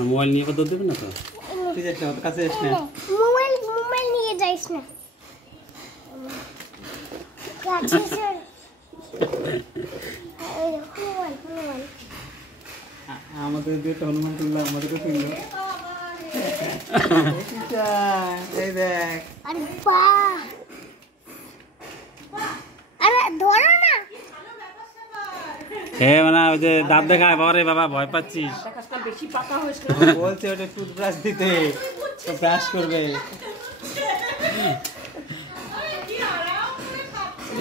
mobile নিয়ে কত দেবে না তো তুই যাস না ওর কাছে যাস না মোবাইল নিয়ে যাইস না কাছে স্যার মোবাইল আমাদের দিয়ে তো হনুমান তুললো আমাদেরকে তুললো এই দেখ আরে বাহ আরে ধরো না হ্যাঁ মানে ওই যে দাঁত দেখায় বাবা রে বাবা ভয় পাচ্ছিস বেশি পাকা হয়েছে বলছে ওটা টুথব্রাশ দিতে তো ব্রাশ করবে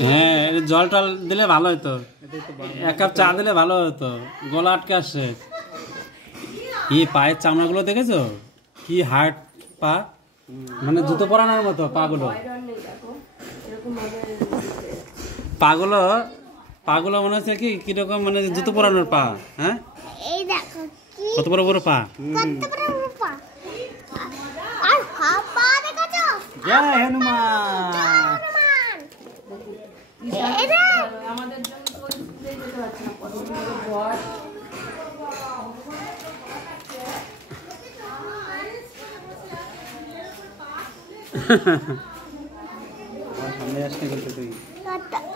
হ্যাঁ জল টল দিলে ভালো হতো এক কাপ চা দিলে ভালো হতো গলা আটকে আসছে কি পায়ের চামড়াগুলো দেখেছো কি হার্ড পা মানে জুতো পরানোর মতো পাগুলো পাগুলো পাগুলো মনে হচ্ছে কি কিরকম মানে জুতো পরানোর পা হ্যাঁ এই দেখো কি কত বড় বড় পা কত বড় রূপা আর পা দেখাছো জয় হনুমান হনুমান এই দেখ আমাদের জন্য তো স্কুলে যেতে পারছে না কত ভয় সামনে আসতে কিন্তু তুই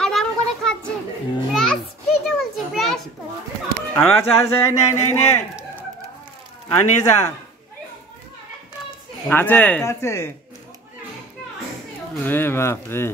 আরাম করে খাচ্ছে ব্রাশ দিতে বলছি ব্রাশ আর আচ্ছা আচ্ছা নে নে নে আর নিয়ে যা আছে আছে এ বাপ রে